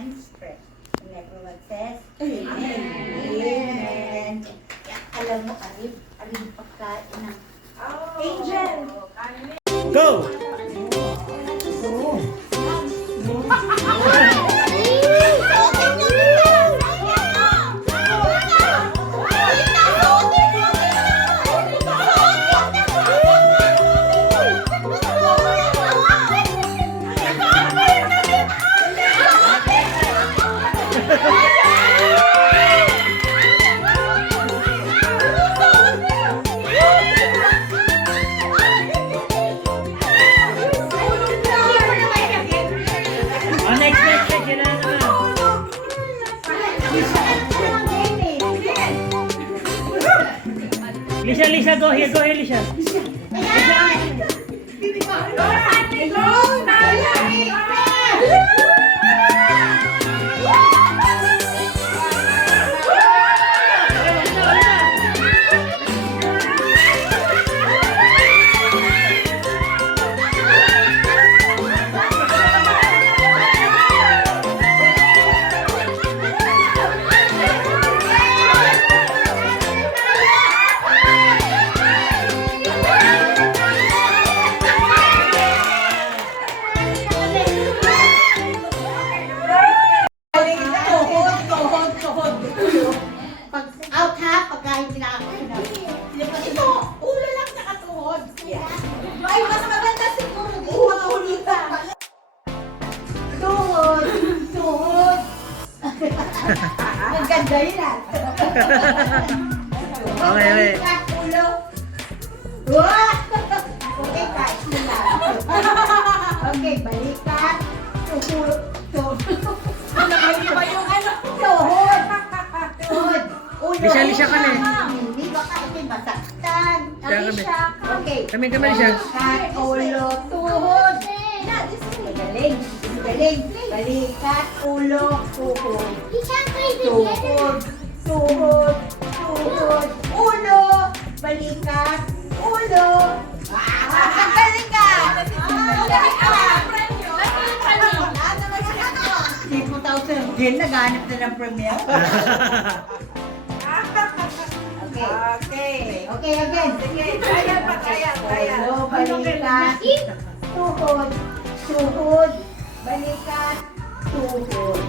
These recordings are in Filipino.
and spread. And everyone says, Amen. Amen. Alam mo, alin pagkain ng angel. Go! Lisa, go here, Lisa. Out ha, pagkain pinakain. Ito, ulo lang nakatuhod. Ay, mas maganda siguro. Ulo ka. Tuhod. Ang ganda yun ah. Okay. Ulo. Wah! Okay, kahit sila. Okay, balikat. Tuhod. Ano ba yung ano? Tuhod. Lisa ka na eh. Hindi ba kasi masaktan? Okay. Kami, Lisa. Balikat, ulo, tuhod. Galing. Balikat, ulo, tuhod. Tuhod. Ulo, balikat, ulo. Ang galing ka! Hindi 2,000 din, naghanap na ng premiere. Okay, again. Sige, kaya. Ulo, balikat, tuhod, balikat, tuhod.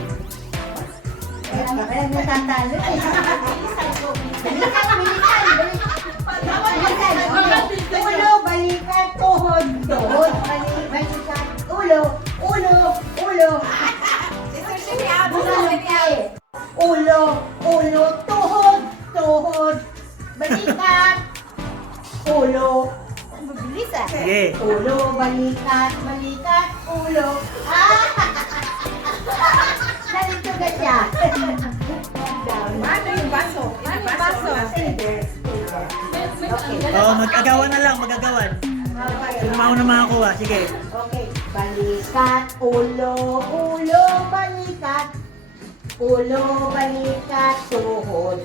Kaya natatalo eh. Bilisan. Ulo, balikat, tuhod, balikat, ulo. Ulo, tuhod, balikat, ulo. Mabilis ah. Sige. Ulo, balikat, ulo. Nalito ka siya. Ano yung baso? Okay. Mag-agawan na lang, Kung mauna makakuha, sige. Okay. Balikat, ulo, balikat. Ulo, balikat, tuhod.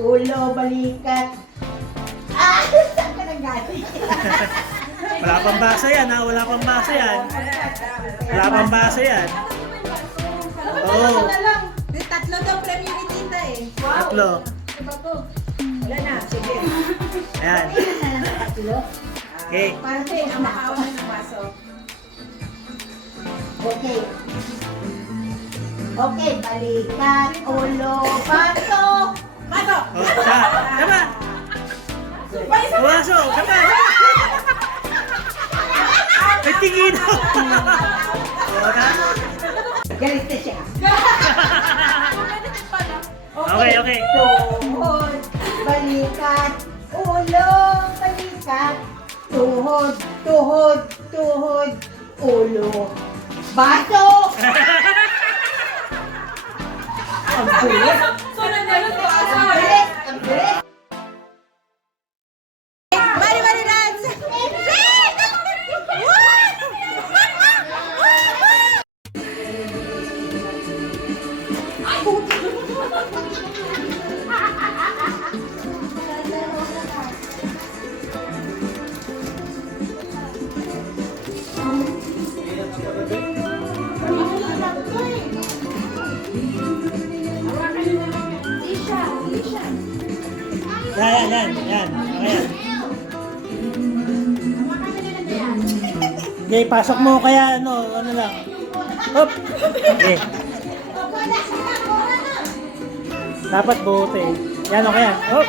Ulo, balikat. Saan ka nang galing? Wala pang baso yan, ha? Wala pang baso yan. Oo. Tatlo daw premium ni Tita eh. Tatlo. Wala na, sige. Ayan. Okay. Para sa ang makaawa na ng baso. Okay, balikat, ulo, baso. Baso! Tama. Baso, tama. May tingin ako. Galit na siya. Okay. Tuhod, balikat, ulo, balikat. Tuhod, ulo. Baso! Ang bilis! Ang bilis! Mari dance! Yan, yan. Ayan. Okay, pasok mo kaya ano lang. Hop! Okay. Dapat bote. Yan, okay yan. Hop!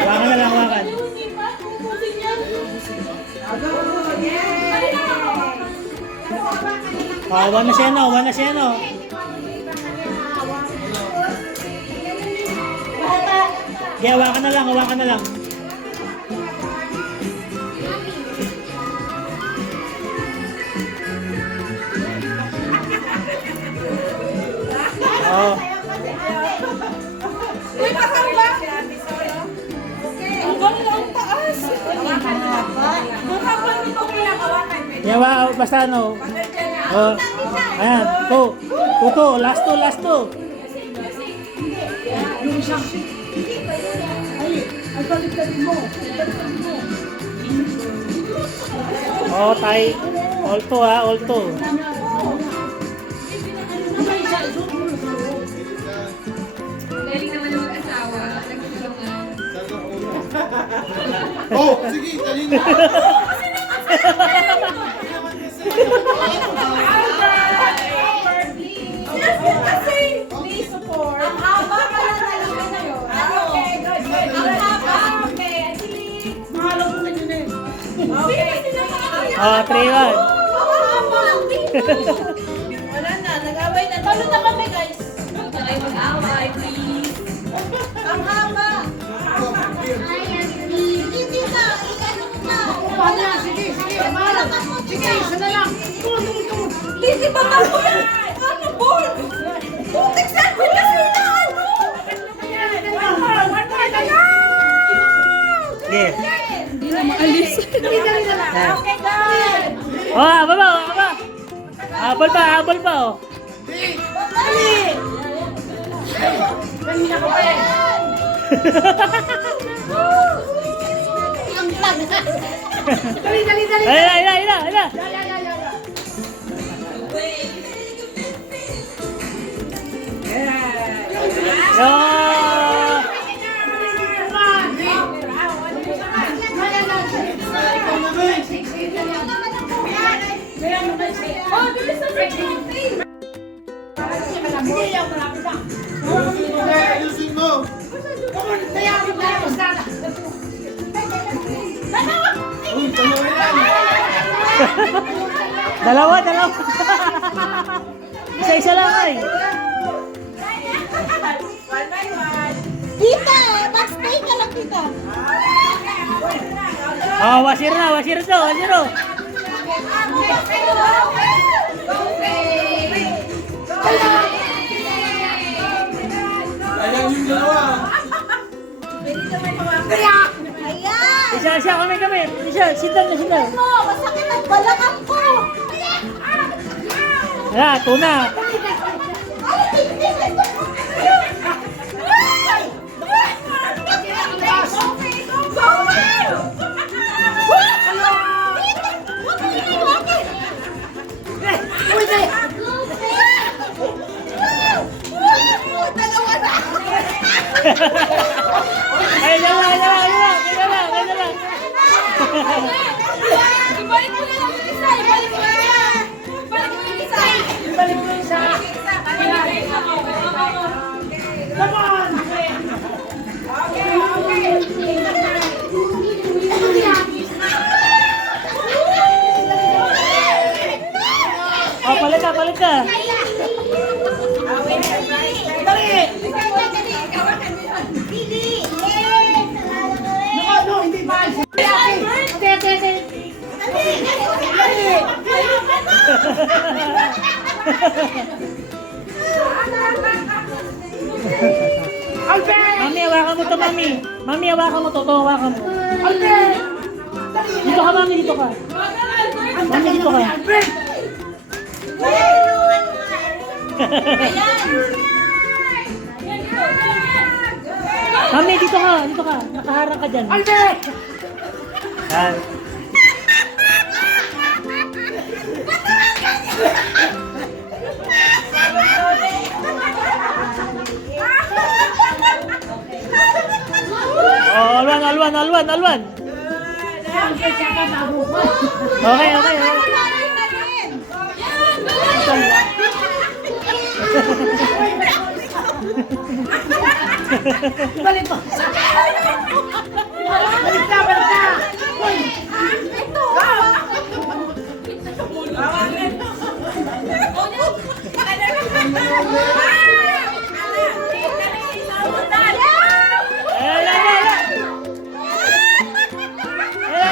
Hawakan na lang, hawakan. Oh, one na siya, no? One na siya, no? Okay, hawakan na lang, hawakan na lang. Oh. Uy, masamba! Ang ganda ang taas! Makapal nito kinakawakan. Yan, basta ano. Oh. Ayan, to. Last two. Oh, tay. Alto ha, alto. Galing naman ng mag-asawa. Nagtutulungan. Oh, sige, talino. Please support. Ang haba ka na talaga na yun. Okay, good. Ang haba. Okay, actually. Mahalo ko na yun eh. Okay. Oh, 3-1. Wala na, nag-away na. Talo na kami, guys. Huwag na kayo mag-away, please. Ang haba. Hindi na, ikano mo na. Wala, sige. Bahala ka mo. Sige, isa na lang. Lizzy, baba ko yan. Ano, ball? Putik sa ko kasi na ano. One more, dalaw. Yes. Dali na lang. Okay, guys. Oh, ababa. Habol pa, oh. Dali. Kanina ko pa eh. Ang taga. Dali. Ayun. Oh! Oh, bilis na Ayusin mo. Uy, dalawa yan. Dalawa. Isa lang ay. One by one. Tita, mag-stay ka lang, tita. Oh, wasir to. Ayan yung dalawa. Ayan. Isa kami. Isa, sindan. Mo, masakit ang balakang ko. Ayan, tuna. Dalawa na. Ay, dala lang. Ibalik mo na lang yung isa. Ibalik mo yung isa. Come on. Okay. Oh, palit ka. Mami, hawakan mo to, mami. Mami, hawakan mo to. Hawakan mo. Dito ka, mami. Dito ka. Mami, dito ka. Mami, dito ka. Nakaharang ka dyan. Yan. all one. Okay. Balik mo. Balik ka.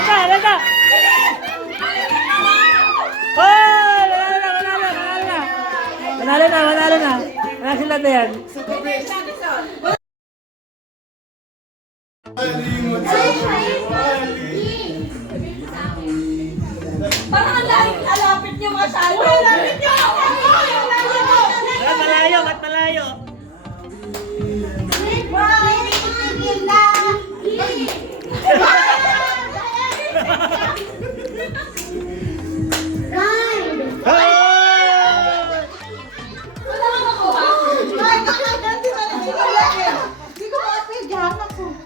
Ayan na. Oh, manalo na. Wala sila na yan. Alimot sa wali. Parang ang alapit niyo masyado. Alapit niyo! Malayo, ba't malayo?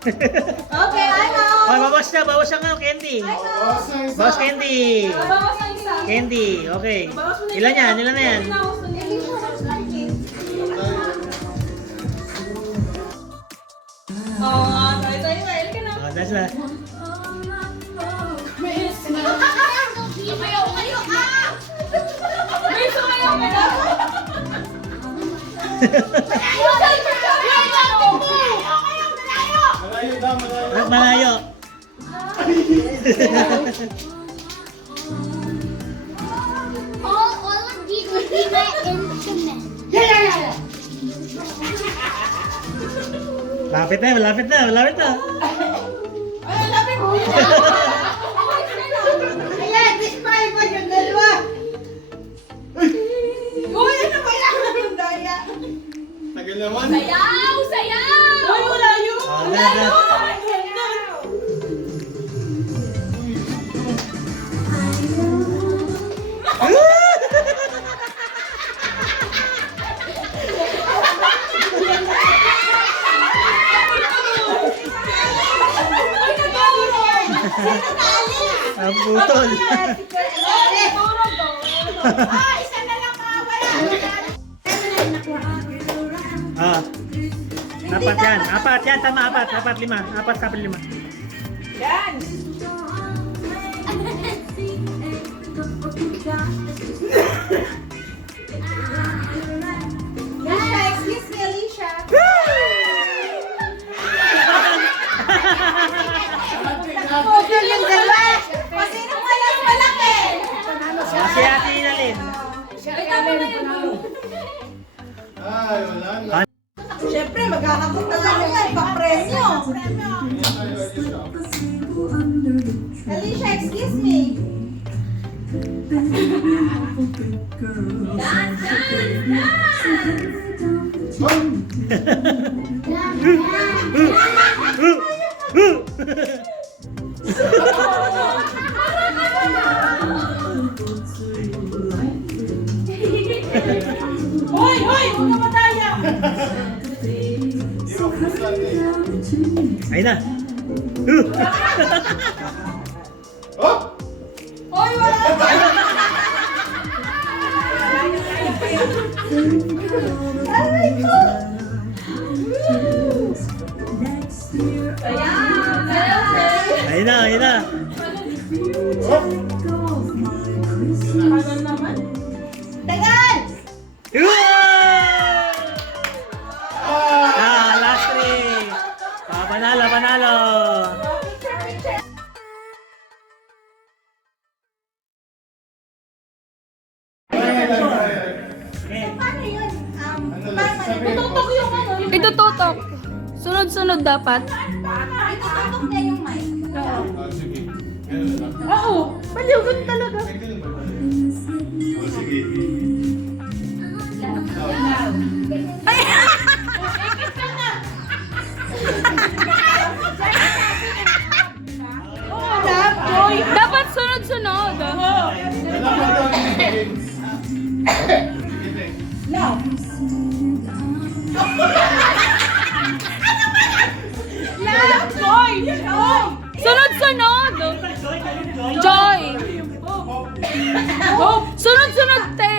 Okay, ano? Oh, bawas na nga, Candy. Bawas Candy. Bawas ang isa. Candy, okay. Ilan na yan? Oh, that's na. Malayo daw, malayo. Ba't malayo? All of these would be my instrument. Malapit na. Ayan, dismay mo yung dalawa. Uy, ano ba yan? Daya. Tagal naman. Sayaw! Sayaw! Uy, wala yun. Oh, na. Ang putol. Isa na lang wala. Apat yan. Tama, apat, lima. Apat kapal lima. Yan. Excuse me, Alicia. Okay yung dalawa. Kasi nung walang malaki. Si Ate Inalin. Ay, wala na. Siyempre, maghahakot na lang yan. Pa-premyo. Alicia, excuse me. Hoy! Huwag ka madaya! Di ba kusan eh? Ayun na. Oh! Hoy! Wala ka! Aray ko! Ayun na. Oh! Ano naman? Tagal! Last three. Panalo. Paano yun? Itutok yung ano? Yung Itututok. Sunod-sunod dapat. itututok niya yung mic. Sige. Ganun lang. Oo. Paliwag talaga. Ay, ganun ba? Oh, sige. Dapat sunod-sunod. Wala pa daw yung games. No. Love, boy! Boy! Sunod-sunod, te.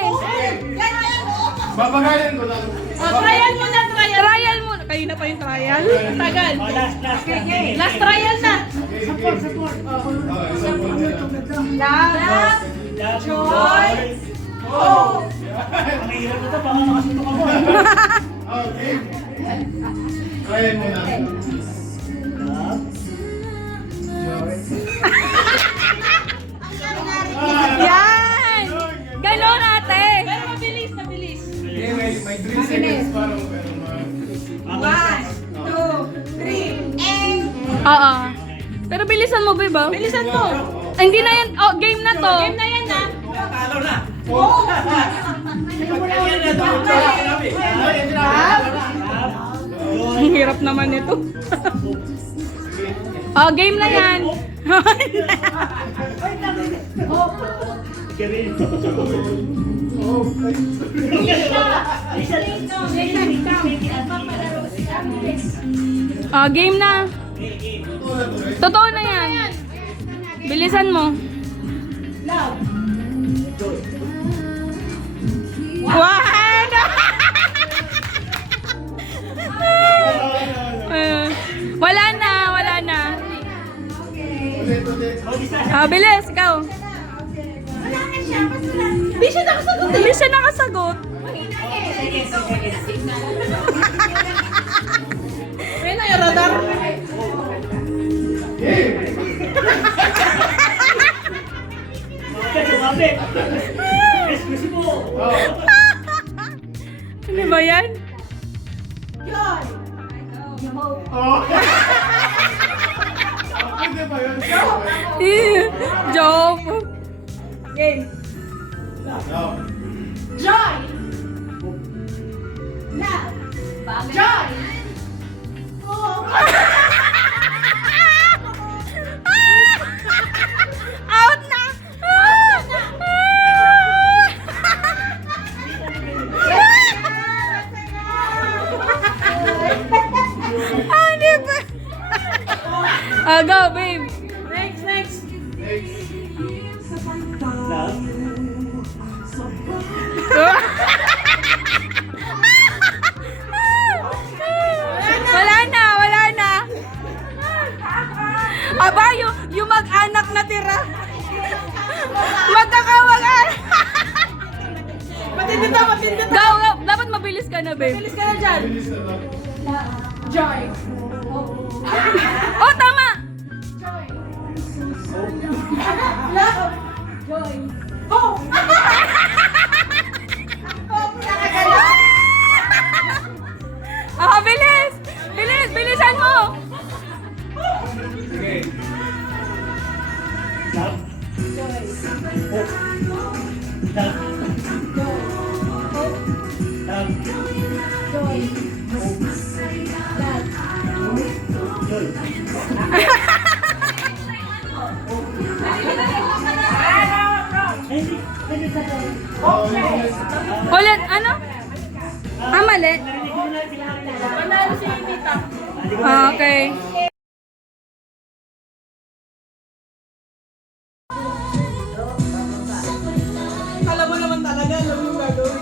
Babagayan ko lang. Trial mo na, trial. Trial mo. Kayo na pa yung trial? Tagal. Last. Last trial na. Support. Isang po nila. Love. Joy. Oh! Ang hirap ito, baka makasuntok ako. Okay. Try mo na. Yan! Ganon, ate. Pero mabilis, mabilis. May 3 seconds para mo. Pero 1, 2, 3, and... Oo. Pero bilisan mo, babe, ah. Bilisan mo. Ay, hindi na yan. Oh, game na to. Game na yan, ha? Talo na. Ang hirap naman nito. Oh, game na yan. Oh, game na. Totoo na yan. Bilisan mo. One! Wala na, wala na. Ah, bilis, ikaw. Di siya nakasagot. Hindi siya nakasagot. Ayun na yung radar. Sumabi. Excuse mo. Ano ba yan? Pwede ba yun? Joke. Game. No. Joy. Love. Joy. Out na! Ano ba? Ah, go, babe. Next. Next. Wala na, wala na. Aba, yung mag-anak na tira. Magkakawag-anak. Matindi to, matindi to. Go, go. Dapat mabilis ka na, babe. Bilis ka na dyan. Bilis na lang. Joy. Oh, tama. Love. Joy. Hope. Ah, bilis. Bilis, bilisan mo. Sige. Ulit, ano? Ah, mali. Panalo si Tita. Ah, okay. Alam mo naman talaga, alam mo yung gagawin.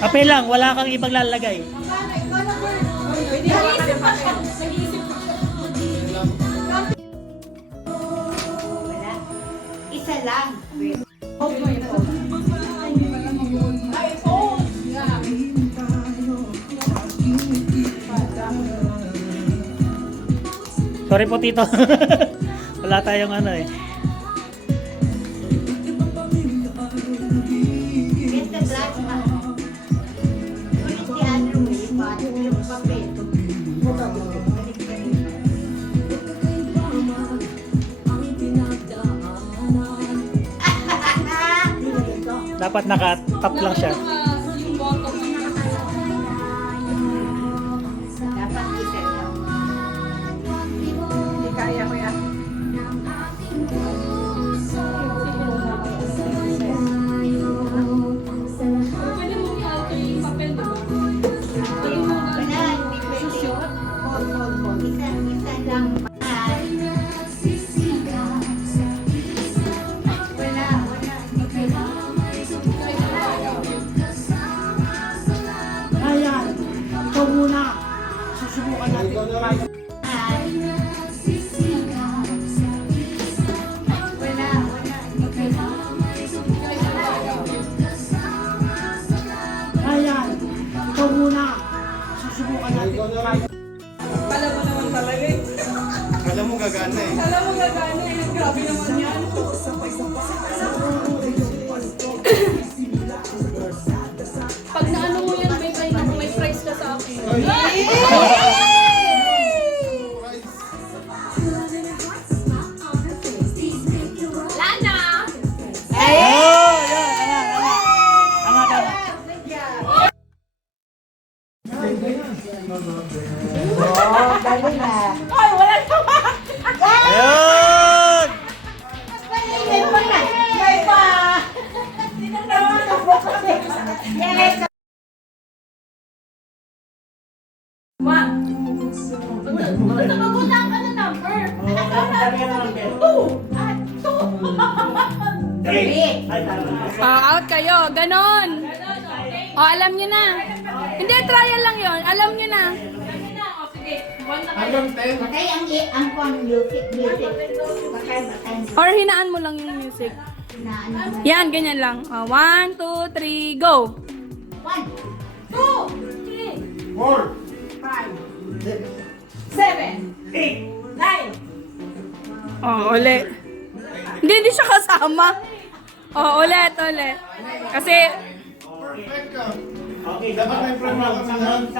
Apel lang, wala kang ibang lalagay. Nag-iisip pa siya. Nag-iisip pa siya. Isa lang. Hope mo ito. Ay, oh. Sorry po, Tito. Wala tayong ano eh. Get the black man. Put it the other way, but yung papel. Dapat naka-top lang siya. Dapat isa lang. Hindi kaya ko yan. Wala, hindi pwede. Hold. Isa lang. Mahal. Grabe naman yan. Pag naano mo yan, may price ka sa akin. Lana! Oh, yan. Tama. Tama. Oh, galing na. Ay, wala naman! Ayun! May pa na. May pa. Yes. Basta magulang ka na number. Out kayo. Ganon. O, alam nyo na. Hindi, trial lang yon. Alam nyo na. Hanggang 10. Patay ang kwan music. Patay. Or hinaan mo lang yung music. Na ano. Yan, ganyan lang. 1, 2, 3, go. 1, 2, 3, 4. 5, 7, 9, Oh, ulit. Hindi siya kasama. Oh, ulit. Kasi, Perfect ka. Dapat may frame ako sa hand.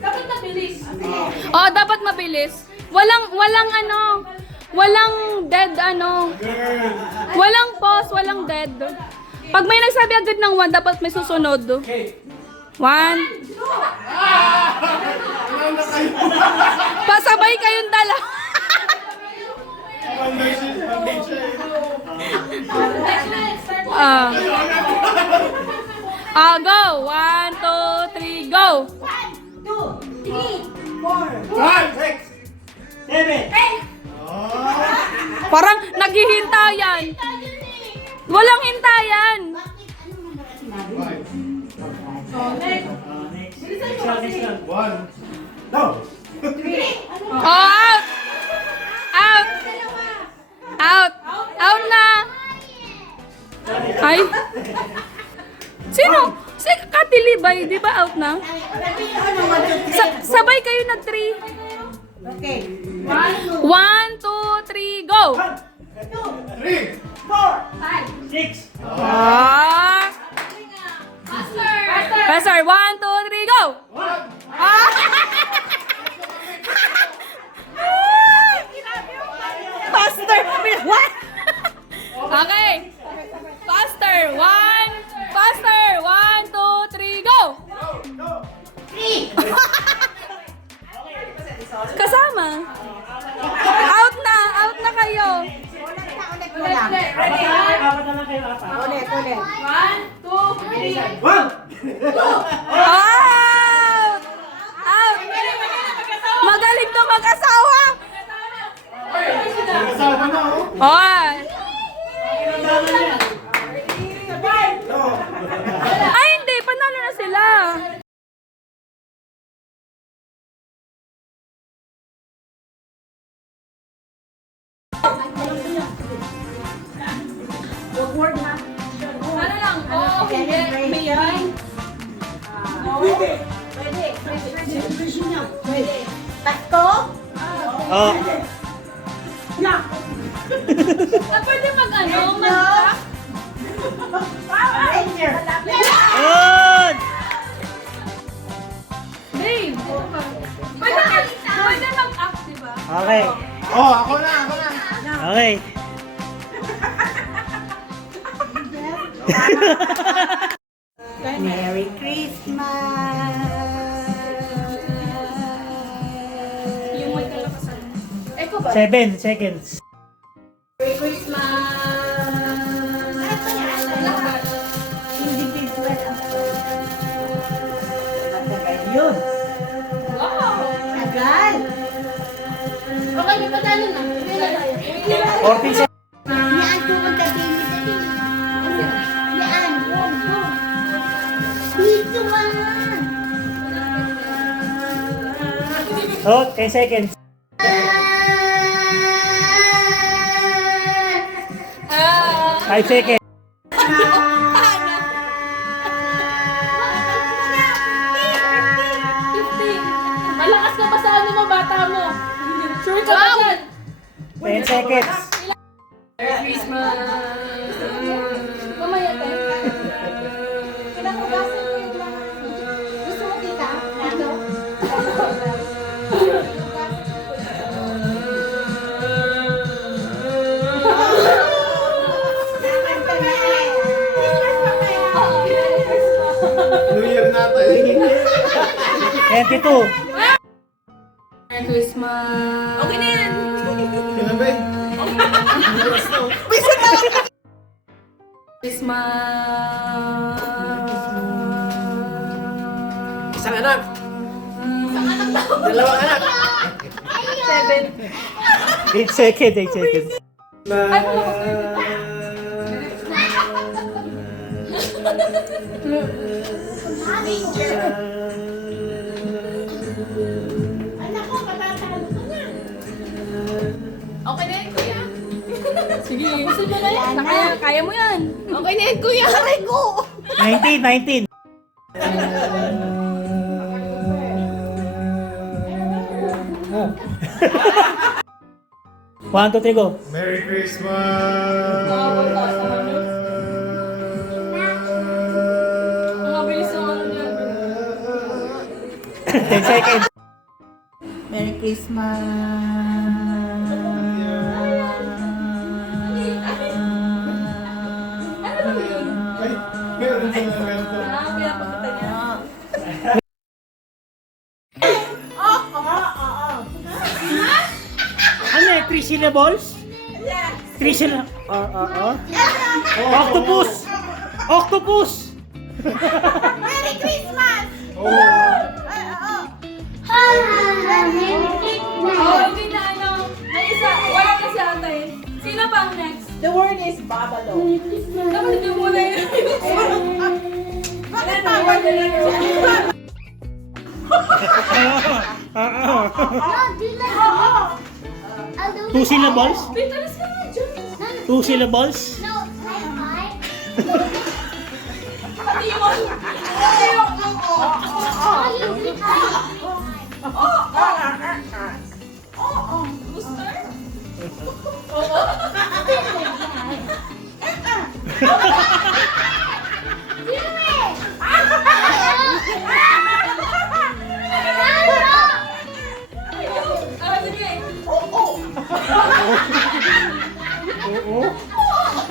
dapat nabilis. oh, dapat mabilis. Walang dead Girl. Walang pause, walang dead. Pag may nagsabi agad ng 1, dapat may susunod. 1. Alam na kayo. Pasabay kayong dalawa. Bandage siya Go. 1, 2, 3, go. 2, 3, 4. 5, 6, 7. Parang naghihintayan. Walang hintayan. Bakit? Ano mo na sinabi? 1. No. Oh, out. Out na. Ay. Sino? Si Katilibay, di ba out na? Sabay kayo nag-3. Okay. 1, 2, 3, go. 3. 5, 6. Ah. Faster. 1, 2, 3, go. 1. Ah. Faster. What? Okay. Faster. 1, 2, 3, go. 3. Kasama. Out na kayo. Ulit mo lang. Ulit. 1, 2, 3. Out! Magaling to mag-asawa. Kasama na oh. Hoy. Ay, hindi. Panalo na sila. Ano lang? Oo, hindi. Mayroon. Pasko? Oh. Pwede mag-track? Ranger. Ayun! Babe. Pwede mag-act, diba? Okay. Oh, ako na. Okay. Merry Christmas! Yung may kalakasan. Eko ba? 7 seconds. Merry Christmas! Individual ang matagal yun. Wow! Tagal! Okay, may patalo na. 14 seconds. Yaan pupunta din ni Dali. Yaan, boom. Dito man! Oh, 10 seconds. Ah. 5 seconds. Malakas ka pa sa ano mo, bata mo. Sure ka ba dyan? 10 seconds. Christmas! Mamaya tayo. Pinakugasan ko yung mga. Gusto mo kita? Ano? New Year natin. 22. Merry Christmas! Okay na yan! Kinabi. Oras na. Christmas! Isang anak. Dalawang anak. 8 seconds, 8 seconds. Anak ko, katatalo ko na. Okay na yan, kuya. Sige, gusto mo na yan. Kaya mo yan. Okay na yan, kuya. Aray ko. 19, 19. Oh. 1, 2, 3, go. Merry Christmas. Ang mabilis ng ano niya. 10 seconds. Merry Christmas. Ay, meron pa na ganito. Pinapakita niya. Ano eh? 3 syllables? 3 syllables? Octopus! Octopus! Merry Christmas! Oh. Oh, hindi na ano. May isa. Wala na si ate. Sino pa ang next? The word is babalo. Dapat hindi mo na yun. Bakit tawag na lang siya? I'll do 2 syllables? Pitalis ka nga dyan. 2 syllables? No, like Pati yung... Ah, sige. Oo.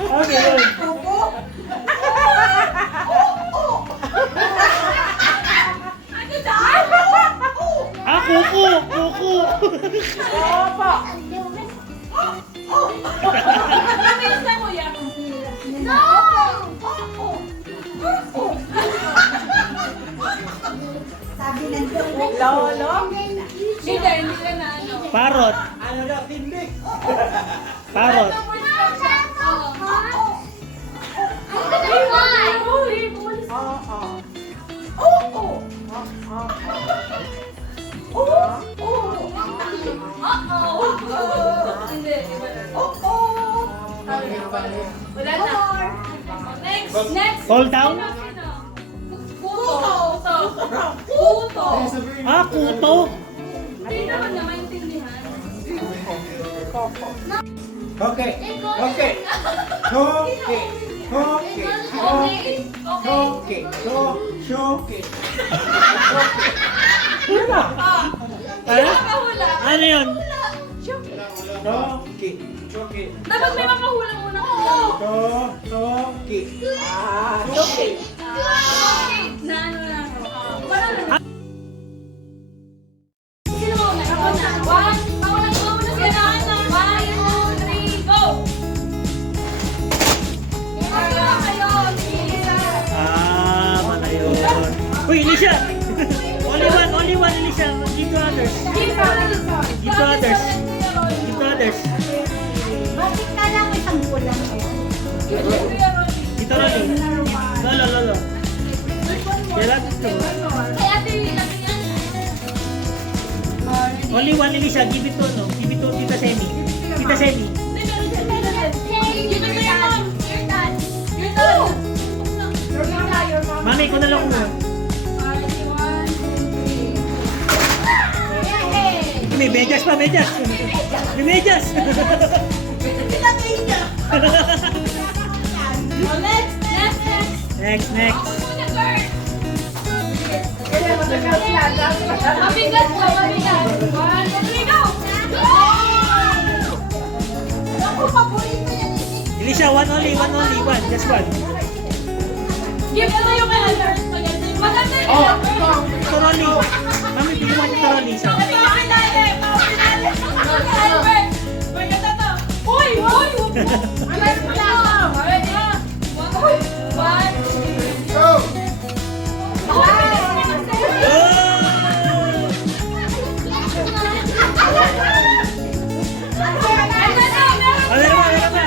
Ano yun? Ah, kuko! Kuko! Mabilis na mo yan. Sabi ng lolo. Hindi ka na ano. Parrot. Parrot. Hindi, iba na. Wala na. Next. Next. Fall down? Sino? Kuto. Kuto. Ah, kuto. Hindi naman na maintindihan. Okay. Okay. Okay. Okay. Okay. Okay. Ano? Makahula. Ano yun? Okay. Okay. Dapat may makahula muna. Okay. Okay. Na ano na. Paano na? Sino mo na? Ako na. One. Pauna sila na. 1, 2, 3, go! Kayo, kayo. Ah, mana yun. Uy, Elisha! Only one, Elisha. Give to others. Give to others. Give to others. Bakit kala ko isang bulan ko? Dito, Rolly. Lolo. Kailan ito? Kay ate, laki yan. Only one, Elisha. Give it to, no? Give it to Tita Semi. Tita Semi. Give it to your mom. Your dad. Your dad. Mami, ko na lang mo. 1, 2, 3. May medyas pa, medyas. May medyas. Pinagay niya. Oh, next. Next, next. Mabigat ko, mabigat. 1, 2, 3, go! Ako, paborito yan. Alicia, one only, one. Just one. Give ko na yung color. Maganda yun. Toroni. Mami, bigyan mo yung toroni isa. Maganda to. Uy! Uy! Alas mo na. One. Go! Alam namin na.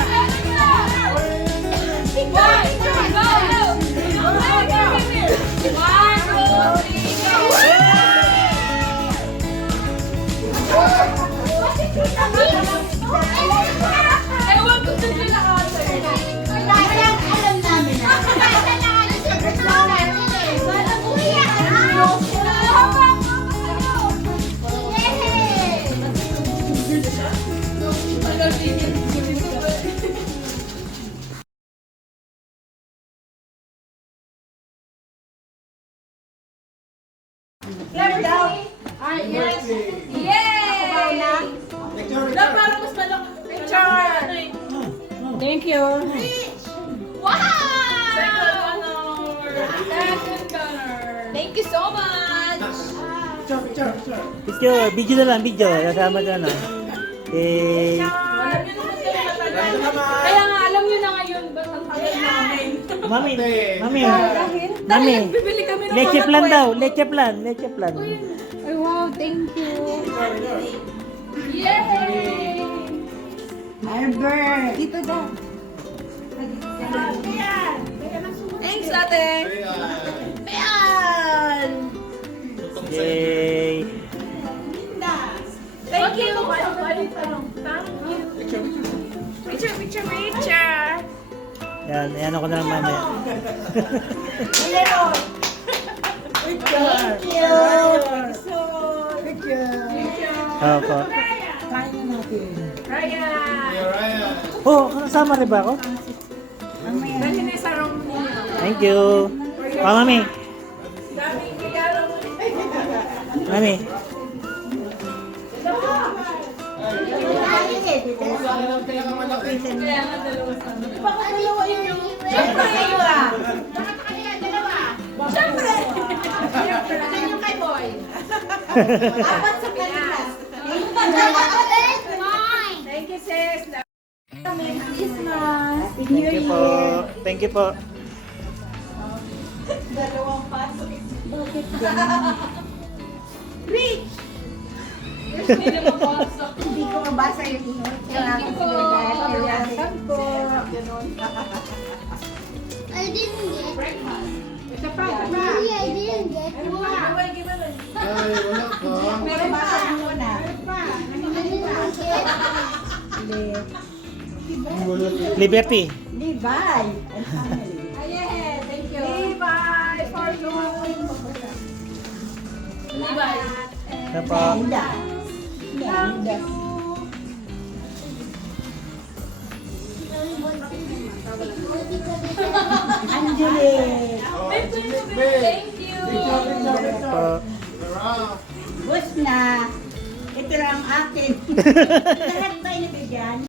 Thank you. Wow! Second honor. Thank you so much. Picture, video na lang, video. Kasama ka na. Eh, Kaya nga, alam nyo na ngayon ba't ang tagal namin. mami, mami, Dahil mami. nagbibili kami ng Leche mga plan kwento. daw, leche plan, leche plan. Ay, wow, thank you. Yay! Albert. Dito daw. Thanks, ate. Ayan. Yay. Thank you. Picture. Yan, yan ako na lang mamaya. Thank you. Opo. Ryan. Oh, kasama rin ba ako? Dali na sa room niyo. Thank you. Oh, mami. Daming regalo. Mami. Kaya nga dalawa sa amin. Siyempre, dalawa. Siyempre! Ano yung kay Boy? Apat sa Pilipinas. Thank you, sis. Merry Christmas. Happy Thank you po. Thank you po. Dalawang pasok. Bakit ganun? Rich! Hindi na mapasok. Hindi ko mabasa yung notes. Thank you po. Welcome po. I didn't get. Isa pa, isa pa. Maybe I didn't get Ano one. pa? Ay, wala ka. Meron pa. Muna. Meron pa. I didn't get. Liberty. Levi. And family. Ayan, thank you. Levi for you. Levi. Ito po. Linda. Linda. Angelique. Thank you. Ito po. Bus na. Ito lang ang akin. Lahat ba inibigyan?